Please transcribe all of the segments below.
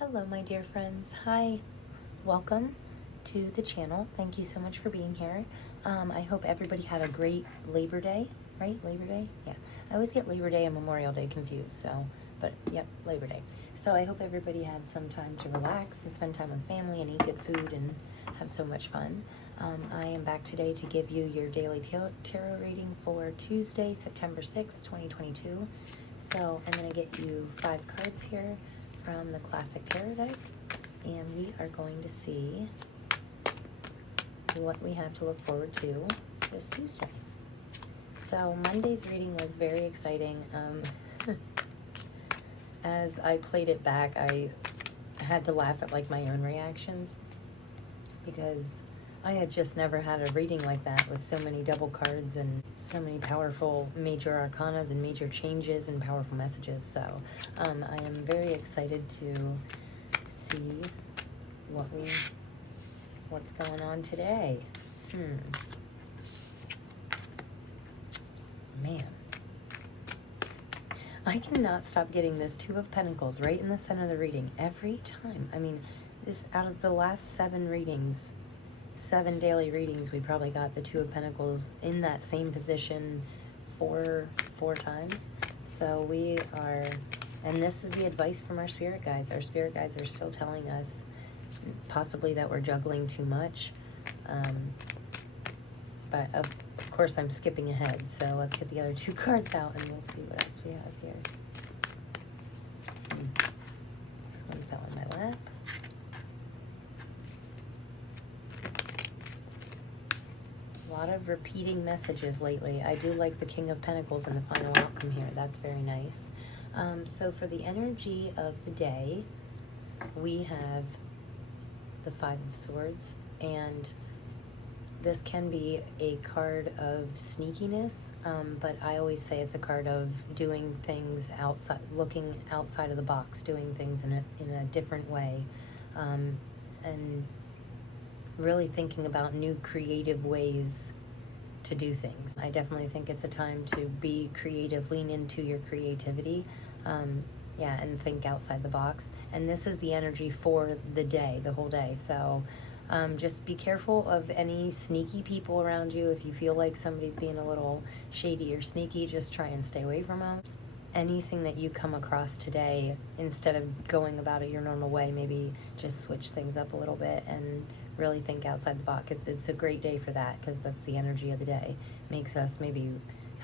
Hello, my dear friends. Hi, welcome to the channel. Thank you so much for being here. I hope everybody had a great Labor Day, right? Labor Day? Yeah. I always get Labor Day and Memorial Day confused, but yep, Labor Day. So I hope everybody had some time to relax and spend time with family and eat good food and have so much fun. I am back today to give you your daily tarot reading for Tuesday, September 6th, 2022. So I'm going to get you 5 cards here from the Classic Tarot deck, and we are going to see what we have to look forward to this Tuesday. So Monday's reading was very exciting. As I played it back, I had to laugh at like my own reactions because I had just never had a reading like that with so many double cards and so many powerful major arcanas and major changes and powerful messages. So I am very excited to see what's going on today. Man. I cannot stop getting this Two of Pentacles right in the center of the reading every time. I mean, this out of the last 7 readings, 7 daily readings, we probably got the Two of Pentacles in that same position four times. So we are, and this is the advice from our spirit guides. Our spirit guides are still telling us possibly that we're juggling too much. But of course I'm skipping ahead. So let's get the other 2 cards out and we'll see what else we have here. This one fell in my lap. A lot of repeating messages lately. I do like the King of Pentacles and the final outcome here. That's very nice. So for the energy of the day, we have the 5 of Swords, and this can be a card of sneakiness, but I always say it's a card of doing things outside, looking outside of the box, doing things in a different way, and really thinking about new creative ways to do things. I definitely think it's a time to be creative, lean into your creativity, and think outside the box. And this is the energy for the day, the whole day. So just be careful of any sneaky people around you. If you feel like somebody's being a little shady or sneaky, just try and stay away from them. Anything that you come across today, instead of going about it your normal way, maybe just switch things up a little bit and really think outside the box. It's a great day for that because that's the energy of the day. Makes us, maybe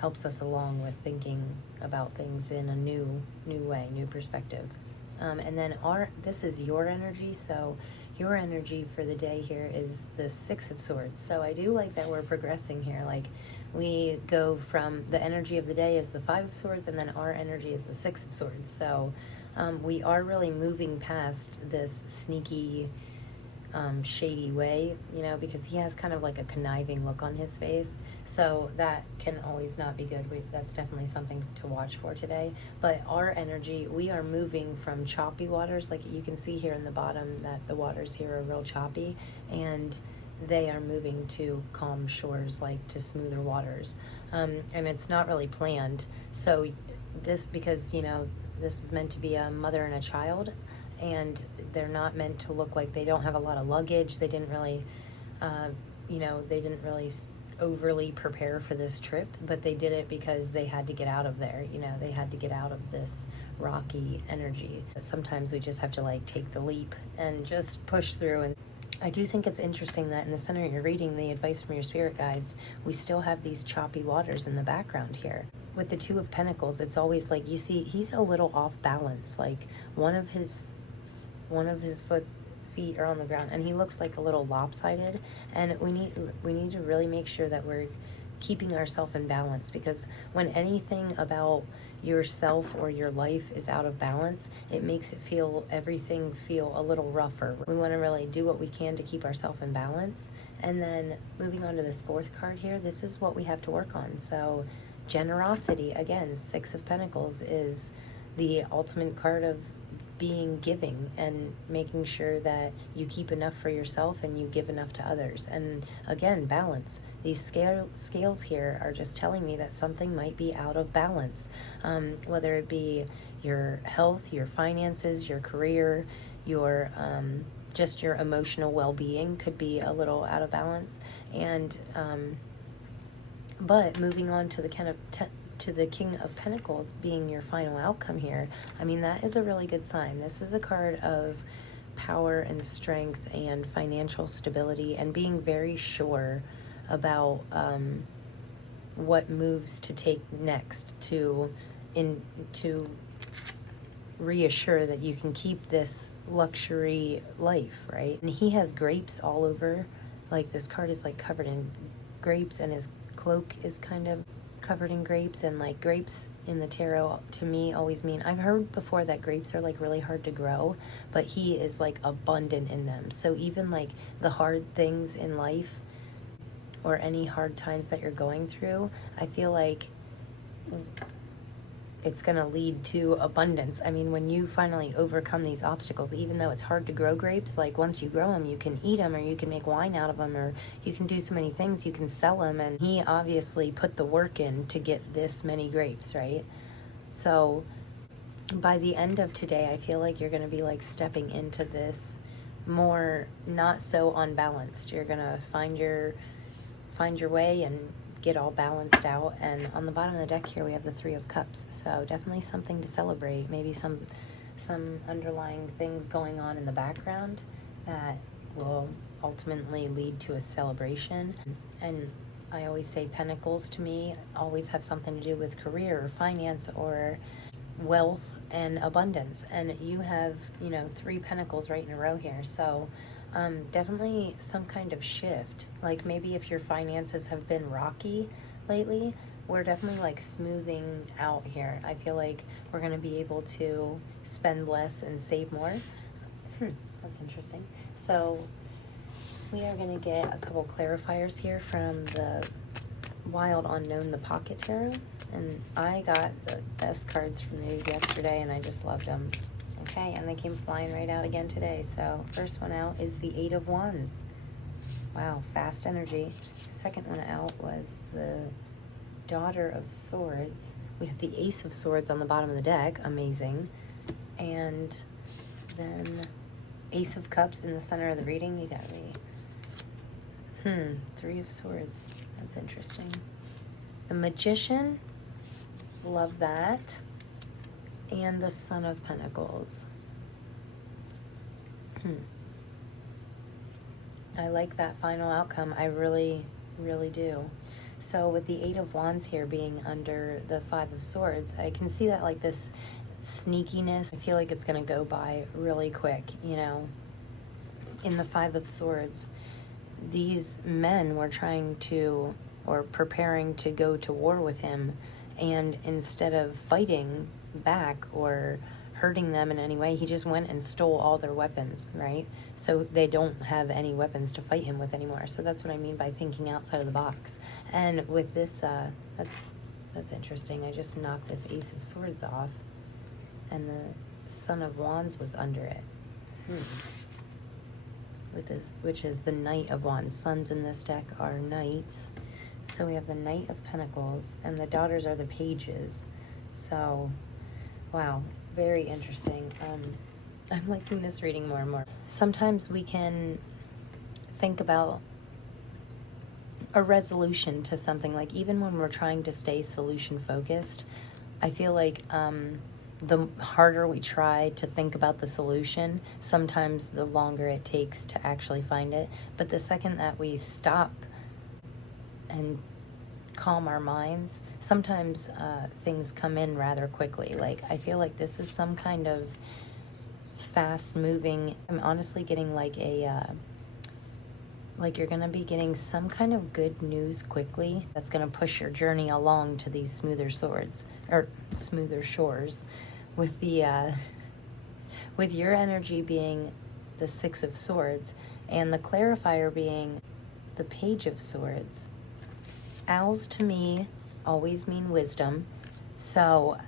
helps us along with thinking about things in a new way, new perspective. And then this is your energy, so your energy for the day here is the 6 of Swords. So I do like that we're progressing here. Like, we go from the energy of the day is the 5 of Swords, and then our energy is the 6 of Swords. So we are really moving past this sneaky, shady way, because he has kind of like a conniving look on his face. So that can always not be good. That's definitely something to watch for today. But our energy, we are moving from choppy waters. Like you can see here in the bottom that the waters here are real choppy, and they are moving to calm shores, like to smoother waters. And it's not really planned. So because this is meant to be a mother and a child, and they're not meant to look like, they don't have a lot of luggage. They didn't really, overly prepare for this trip, but they did it because they had to get out of there. They had to get out of this rocky energy. Sometimes we just have to like take the leap and just push through. And I do think it's interesting that in the center of your reading, the advice from your spirit guides, we still have these choppy waters in the background here. With the 2 of Pentacles, it's always like, you see, he's a little off balance. Like one of his feet are on the ground, and he looks like a little lopsided. And we need to really make sure that we're keeping ourselves in balance, because when anything about yourself or your life is out of balance, it makes everything feel a little rougher. We want to really do what we can to keep ourselves in balance. And then moving on to this 4th card here, this is what we have to work on. So generosity, again, 6 of Pentacles is the ultimate card of being giving and making sure that you keep enough for yourself and you give enough to others. And again, balance. These scales here are just telling me that something might be out of balance, whether it be your health, your finances, your career, your just your emotional well-being could be a little out of balance. And but moving on to the to the King of Pentacles being your final outcome here, I mean, that is a really good sign. This is a card of power and strength and financial stability and being very sure about what moves to take next to reassure that you can keep this luxury life, right? And he has grapes all over. Like, this card is like covered in grapes, and his cloak is kind of covered in grapes. And like, grapes in the tarot to me always mean, I've heard before that grapes are like really hard to grow, but he is like abundant in them. So even like the hard things in life or any hard times that you're going through, I feel like it's going to lead to abundance. I mean, when you finally overcome these obstacles, even though it's hard to grow grapes, like once you grow them, you can eat them, or you can make wine out of them, or you can do so many things. You can sell them. And he obviously put the work in to get this many grapes, right? So by the end of today, I feel like you're going to be like stepping into this more not so unbalanced. You're going to find your way and get all balanced out. And on the bottom of the deck here, we have the Three of Cups. So definitely something to celebrate. Maybe some underlying things going on in the background that will ultimately lead to a celebration. And I always say Pentacles to me always have something to do with career or finance or wealth and abundance. And you have, you know, 3 Pentacles right in a row here. So definitely some kind of shift. Like, maybe if your finances have been rocky lately, we're definitely like smoothing out here. I feel like we're going to be able to spend less and save more. That's interesting. So we are going to get a couple clarifiers here from the Wild Unknown, the Pocket Tarot. And I got the best cards from these yesterday, and I just loved them. Okay, and they came flying right out again today. So first one out is the 8 of Wands. Wow, fast energy. Second one out was the Daughter of Swords. We have the Ace of Swords on the bottom of the deck. Amazing. And then Ace of Cups in the center of the reading. You got me. 3 of Swords. That's interesting. The Magician. Love that. And the Son of Pentacles. I like that final outcome. I really, really do. So with the 8 of Wands here being under the 5 of Swords, I can see that like this sneakiness. I feel like it's going to go by really quick, you know. In the 5 of Swords, these men were trying to, or preparing to go to war with him, and instead of fighting back or hurting them in any way, he just went and stole all their weapons, right? So they don't have any weapons to fight him with anymore. So that's what I mean by thinking outside of the box. And with this, that's interesting. I just knocked this Ace of Swords off, and the Son of Wands was under it. With this, which is the Knight of Wands. Sons in this deck are knights. So we have the Knight of Pentacles, and the daughters are the pages. So, wow, very interesting. I'm liking this reading more and more. Sometimes we can think about a resolution to something, like even when we're trying to stay solution focused, I feel like the harder we try to think about the solution, sometimes the longer it takes to actually find it. But the second that we stop and calm our minds, sometimes things come in rather quickly. Like, I feel like this is some kind of fast moving, I'm honestly getting like a like you're gonna be getting some kind of good news quickly that's gonna push your journey along to these smoother shores, with the with your energy being the 6 of Swords and the clarifier being the Page of Swords. Owls to me always mean wisdom. So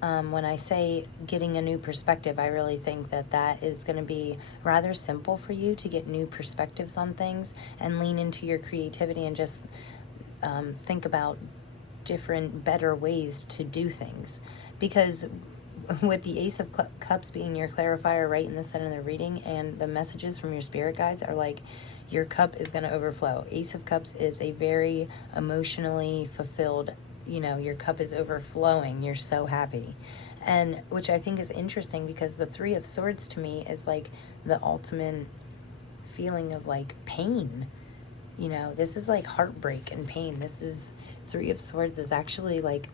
when I say getting a new perspective, I really think that that is going to be rather simple for you to get new perspectives on things and lean into your creativity and just think about different, better ways to do things. Because with the Ace of Cups being your clarifier right in the center of the reading, and the messages from your spirit guides are like, your cup is going to overflow. Ace of Cups is a very emotionally fulfilled, you know, your cup is overflowing. You're so happy. And which I think is interesting, because the Three of Swords to me is like the ultimate feeling of like pain. You know, this is like heartbreak and pain. This is, Three of Swords is actually like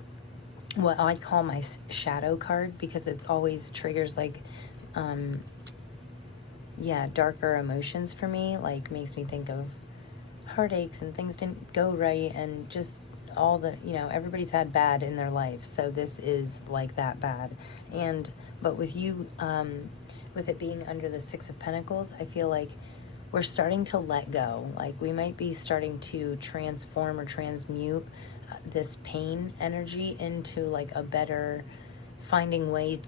what I call my shadow card, because it's always triggers like, yeah, darker emotions for me. Like, makes me think of heartaches and things didn't go right, and just all the, you know, everybody's had bad in their life. So this is like that bad. And, but with you, with it being under the Six of Pentacles, I feel like we're starting to let go. Like, we might be starting to transform or transmute this pain energy into like a better, finding way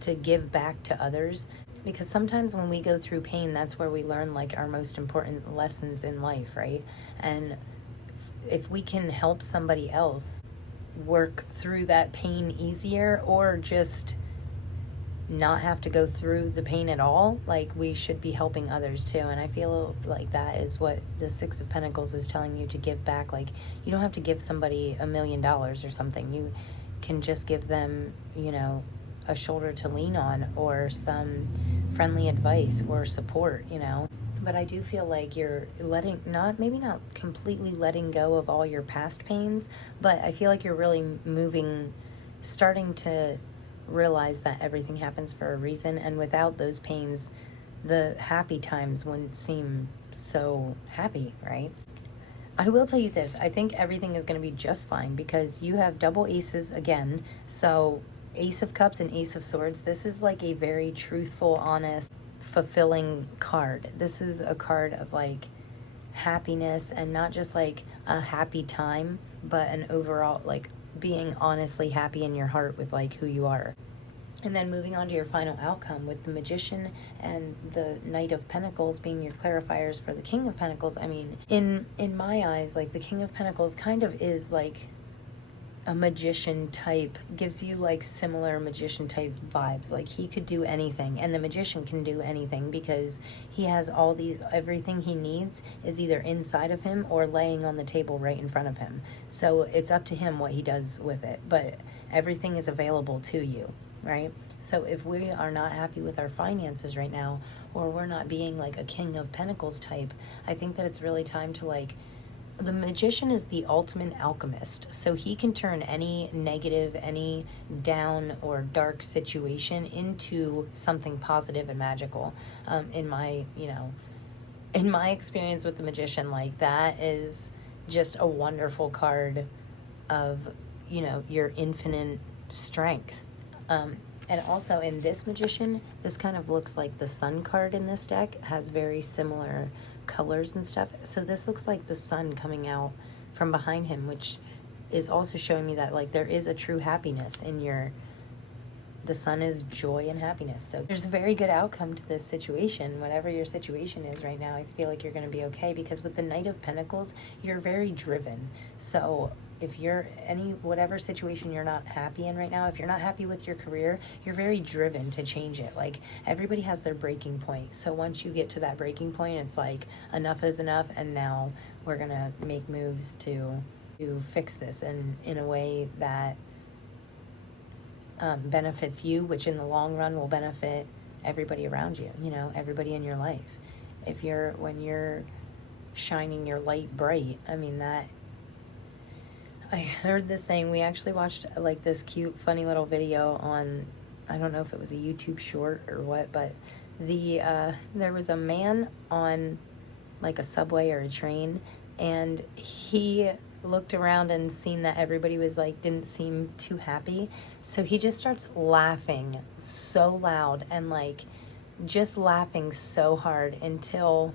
to give back to others. Because sometimes when we go through pain, that's where we learn like our most important lessons in life, right? And if we can help somebody else work through that pain easier, or just not have to go through the pain at all, like, we should be helping others too. And I feel like that is what the Six of Pentacles is telling you to give back. Like, you don't have to give somebody $1 million or something. You can just give them, you know, a shoulder to lean on, or some friendly advice or support, you know. But I do feel like you're letting, maybe not completely letting go of all your past pains, but I feel like you're really moving, starting to realize that everything happens for a reason, and without those pains, the happy times wouldn't seem so happy, right? I will tell you this, I think everything is going to be just fine, because you have double aces again. So Ace of Cups and Ace of Swords, this is like a very truthful, honest, fulfilling card. This is a card of like happiness, and not just like a happy time, but an overall like being honestly happy in your heart with like who you are. And then moving on to your final outcome with the Magician and the Knight of Pentacles being your clarifiers for the King of Pentacles. I mean, in my eyes, like, the King of Pentacles kind of is like a magician type, gives you like similar magician type vibes. Like, he could do anything, and the Magician can do anything, because he has all these, everything he needs is either inside of him or laying on the table right in front of him. So it's up to him what he does with it, but everything is available to you, right? So if we are not happy with our finances right now, or we're not being like a King of Pentacles type, I think that it's really time to like, the Magician is the ultimate alchemist, so he can turn any negative, any down or dark situation into something positive and magical. In my, you know, in my experience with the Magician, like, that is just a wonderful card of, you know, your infinite strength. And also in this Magician, this kind of looks like the Sun card in this deck, has very similar colors and stuff. So this looks like the sun coming out from behind him, which is also showing me that like there is a true happiness in your, the sun is joy and happiness. So there's a very good outcome to this situation. Whatever your situation is right now, I feel like you're going to be okay, because with the Knight of Pentacles, you're very driven. So if you're whatever situation you're not happy in right now, if you're not happy with your career, you're very driven to change it. Like, everybody has their breaking point. So once you get to that breaking point, it's like, enough is enough, and now we're gonna make moves to fix this, and in a way that benefits you, which in the long run will benefit everybody around you, you know, everybody in your life. When you're shining your light bright, I mean, that, I heard this saying, we actually watched like this cute, funny little video on, I don't know if it was a YouTube short or what, but there was a man on like a subway or a train, and he looked around and seen that everybody was like, didn't seem too happy. So he just starts laughing so loud, and like just laughing so hard, until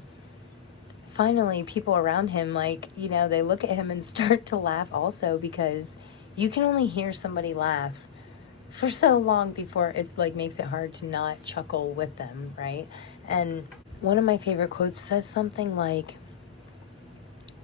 finally people around him, like, you know, they look at him and start to laugh also, because you can only hear somebody laugh for so long before it's like makes it hard to not chuckle with them, right? And one of my favorite quotes says something like,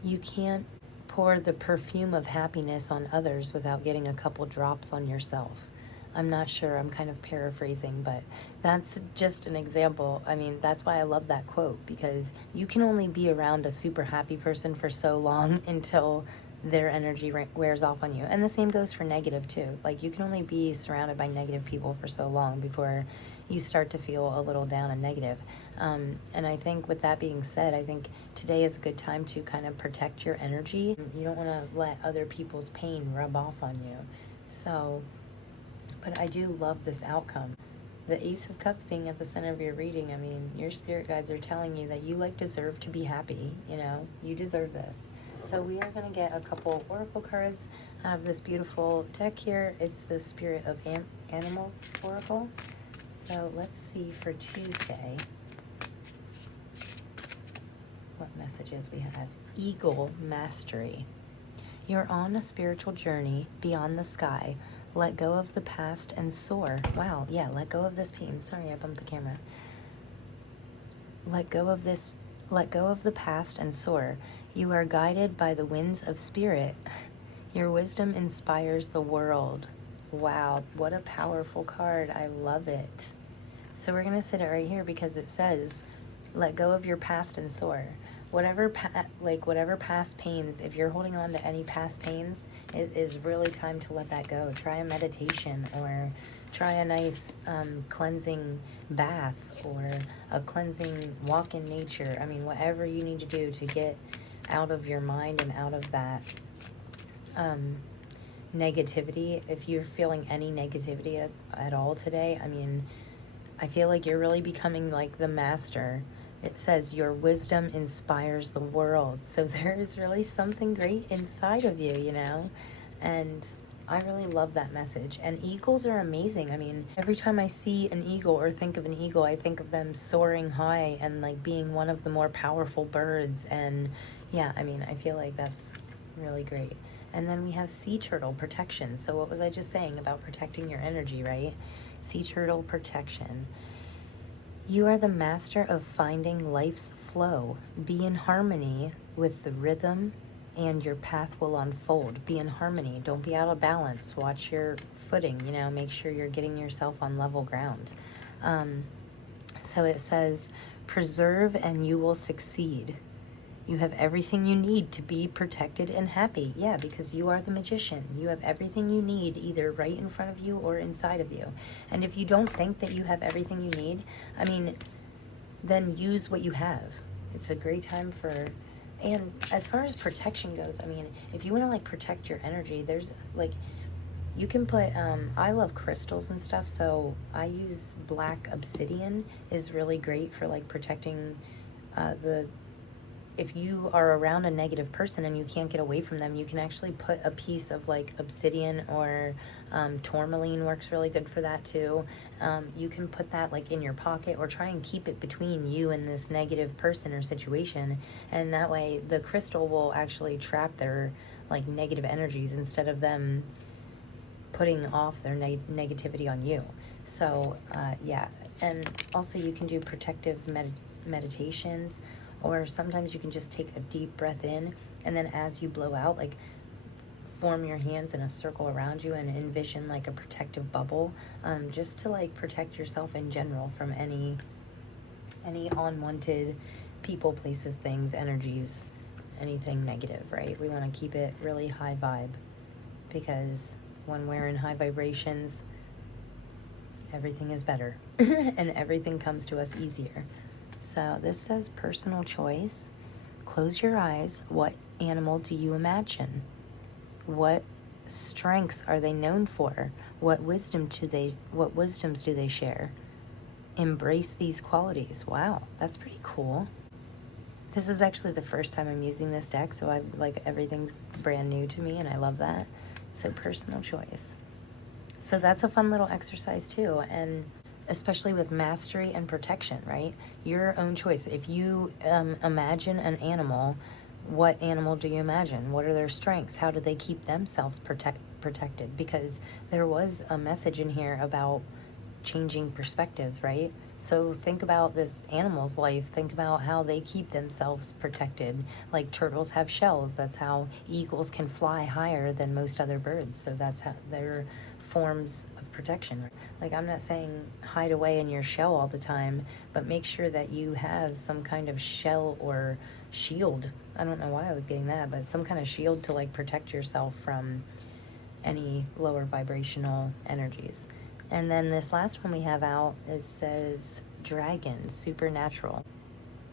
you can't pour the perfume of happiness on others without getting a couple drops on yourself. I'm not sure, I'm kind of paraphrasing, but that's just an example. I mean, that's why I love that quote, because you can only be around a super happy person for so long until their energy wears off on you. And the same goes for negative too. Like, you can only be surrounded by negative people for so long before you start to feel a little down and negative. And I think with that being said, I think today is a good time to kind of protect your energy. You don't want to let other people's pain rub off on you. So, but I do love this outcome. The Ace of Cups being at the center of your reading, I mean, your spirit guides are telling you that you deserve to be happy, you deserve this. So we are going to get a couple oracle cards out of this beautiful deck here. It's the Spirit of Animals Oracle. So let's see for Tuesday what messages we have. Eagle Mastery. You're on a spiritual journey beyond the sky. Let go of the past and soar. Wow, yeah, let go of this pain. Sorry, I bumped the camera. Let go of the past and soar. You are guided by the winds of spirit. Your wisdom inspires the world. Wow, what a powerful card. I love it. So we're going to sit it right here because it says, let go of your past and soar. Whatever past pains, if you're holding on to any past pains, it is really time to let that go. Try a meditation, or try a nice cleansing bath, or a cleansing walk in nature. I mean, whatever you need to do to get out of your mind and out of that negativity. If you're feeling any negativity at all today, I mean, I feel like you're really becoming like the master. It says your wisdom inspires the world. So there is really something great inside of you, and I really love that message. And eagles are amazing. I mean, every time I see an eagle or think of an eagle, I think of them soaring high and like being one of the more powerful birds. And yeah, I mean, I feel like that's really great. And then we have sea turtle protection. So what was I just saying about protecting your energy, right? Sea turtle protection. You are the master of finding life's flow. Be in harmony with the rhythm and your path will unfold. Be in harmony. Don't be out of balance. Watch your footing, make sure you're getting yourself on level ground. So it says, preserve and you will succeed. You have everything you need to be protected and happy. Yeah, because you are the magician. You have everything you need either right in front of you or inside of you. And if you don't think that you have everything you need, I mean, then use what you have. It's a great time for... And as far as protection goes, I mean, if you want to protect your energy, there's you can put, I love crystals and stuff, so I use black obsidian is really great for protecting if you are around a negative person and you can't get away from them, you can actually put a piece of obsidian, or tourmaline works really good for that too. You can put that in your pocket, or try and keep it between you and this negative person or situation, and that way the crystal will actually trap their negative energies instead of them putting off their negativity on you. So yeah, and also you can do protective meditations. Or sometimes you can just take a deep breath in, and then as you blow out, form your hands in a circle around you and envision a protective bubble, just to protect yourself in general from any unwanted people, places, things, energies, anything negative, right? We want to keep it really high vibe, because when we're in high vibrations, everything is better and everything comes to us easier. So this says personal choice. Close your eyes. What animal do you imagine? What strengths are they known for? What wisdoms do they share? Embrace these qualities. Wow, that's pretty cool. This is actually the first time I'm using this deck, so everything's brand new to me, and I love that. So personal choice. So that's a fun little exercise too, and especially with mastery and protection, right? Your own choice. If you imagine an animal, what animal do you imagine? What are their strengths? How do they keep themselves protected? Because there was a message in here about changing perspectives, right? So think about this animal's life. Think about how they keep themselves protected. Like turtles have shells. That's how eagles can fly higher than most other birds. So that's how their forms of protection. Like, I'm not saying hide away in your shell all the time, but make sure that you have some kind of shell or shield. I don't know why I was getting that, but some kind of shield to like protect yourself from any lower vibrational energies. And then this last one we have out, it says dragon, supernatural.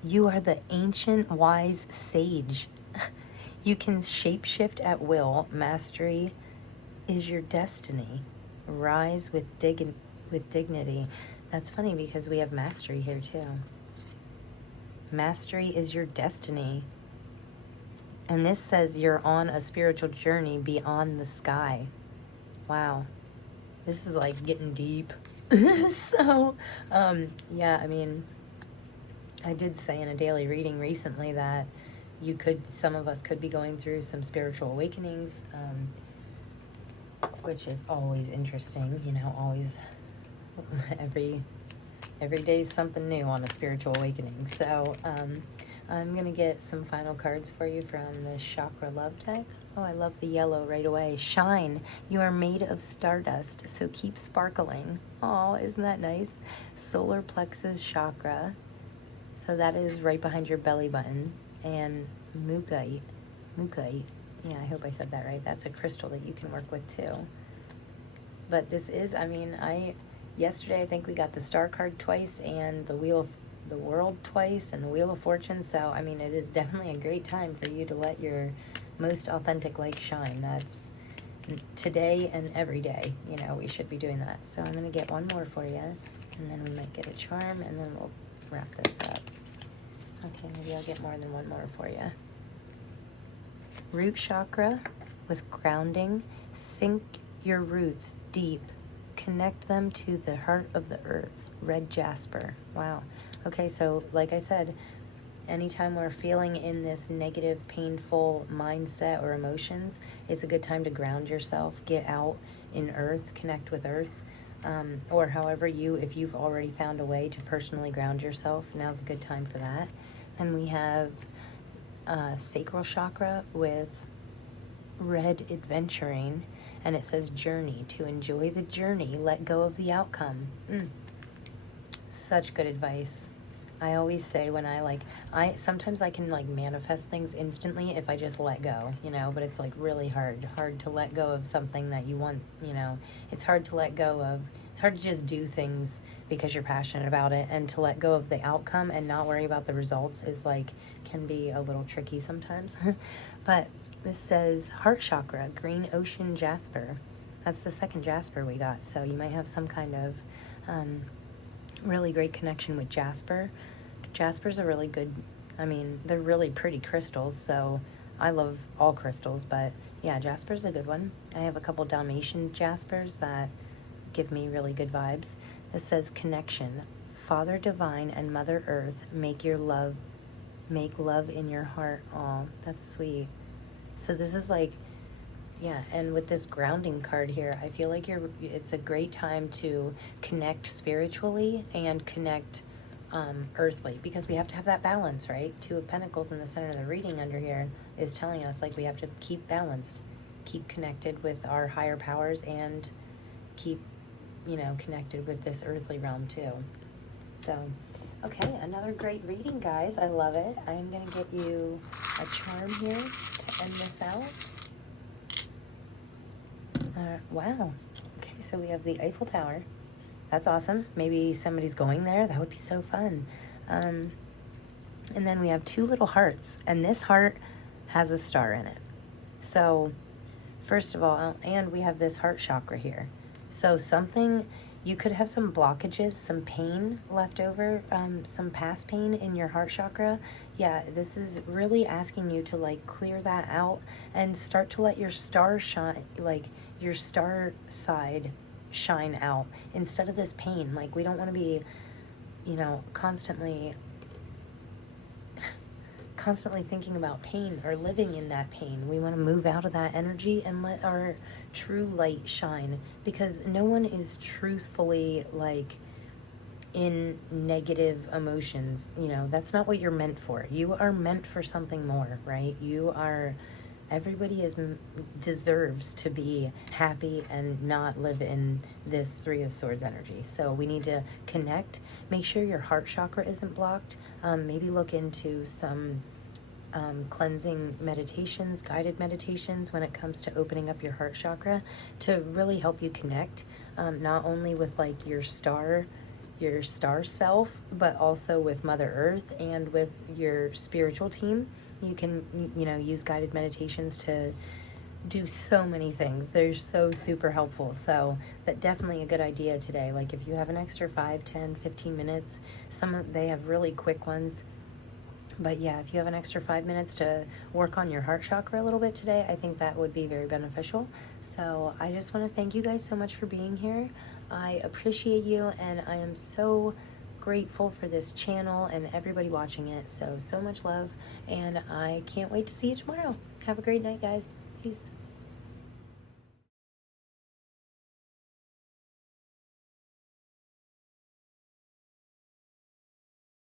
You are the ancient wise sage. You can shapeshift at will. Mastery is your destiny. Rise with dignity. That's funny because we have mastery here too. Mastery is your destiny. And this says you're on a spiritual journey beyond the sky. Wow. This is like getting deep. So, yeah, I mean, I did say in a daily reading recently that some of us could be going through some spiritual awakenings, which is always interesting, you know, always, every day is something new on a spiritual awakening. So, I'm going to get some final cards for you from the Chakra Love deck. Oh, I love the yellow right away. Shine. You are made of stardust, so keep sparkling. Oh, isn't that nice? Solar Plexus Chakra. So that is right behind your belly button. And Mukite. Yeah, I hope I said that right. That's a crystal that you can work with too. But this is, I mean, yesterday I think we got the Star card twice and the Wheel of the World twice and the Wheel of Fortune. So, I mean, it is definitely a great time for you to let your most authentic light shine. That's today and every day. You know, we should be doing that. So I'm going to get one more for you, and then we might get a charm, and then we'll wrap this up. Okay, maybe I'll get more than one more for you. Root chakra with grounding. Sink your roots deep. Connect them to the heart of the earth. Red jasper. Wow. Okay, so like I said, anytime we're feeling in this negative, painful mindset or emotions, it's a good time to ground yourself, get out in earth, connect with earth, or however if you've already found a way to personally ground yourself, now's a good time for that. Then we have Sacral Chakra with red adventuring, and it says journey. To enjoy the journey, let go of the outcome. Such good advice. I always say when sometimes I can like manifest things instantly if I just let go, you know, but it's like really hard to let go of something that you want, you know. It's hard to just do things because you're passionate about it, and to let go of the outcome and not worry about the results can be a little tricky sometimes. But this says heart chakra, green ocean jasper. That's the second jasper we got, so you might have some kind of really great connection with jasper. Jasper's a really good, I mean, they're really pretty crystals, so I love all crystals, but yeah, jasper's a good one. I have a couple Dalmatian jaspers that give me really good vibes. This says connection. Father divine and Mother Earth make love in your heart. Aw, that's sweet. So this is like, yeah, and with this grounding card here, I feel like it's a great time to connect spiritually and connect earthly, because we have to have that balance, right? Two of Pentacles in the center of the reading under here is telling us like we have to keep balanced, keep connected with our higher powers, and keep, you know, connected with this earthly realm too. So, okay, another great reading, guys. I love it. I'm going to get you a charm here to end this out. Wow. Okay, so we have the Eiffel Tower. That's awesome. Maybe somebody's going there. That would be so fun. And then we have two little hearts, and this heart has a star in it. So, first of all, and we have this heart chakra here. So you could have some blockages, some pain left over, some past pain in your heart chakra. Yeah, this is really asking you to like clear that out and start to let your star shine, like your star side shine out instead of this pain. Like, we don't want to be, you know, constantly thinking about pain or living in that pain. We want to move out of that energy and let our true light shine, because no one is truthfully like in negative emotions. You know, that's not what you're meant for. You are meant for something more, right? You are everybody deserves to be happy and not live in this Three of Swords energy. So we need to connect. Make sure your heart chakra isn't blocked. Maybe look into some cleansing meditations, guided meditations when it comes to opening up your heart chakra to really help you connect, not only with like your star self, but also with Mother Earth and with your spiritual team. You can, you know, use guided meditations to do so many things. They're so super helpful. So that definitely a good idea today. Like if you have an extra 5, 10, 15 minutes, they have really quick ones. But yeah, if you have an extra 5 minutes to work on your heart chakra a little bit today, I think that would be very beneficial. So I just want to thank you guys so much for being here. I appreciate you, and I am so grateful for this channel and everybody watching it. So much love, and I can't wait to see you tomorrow. Have a great night, guys. Peace.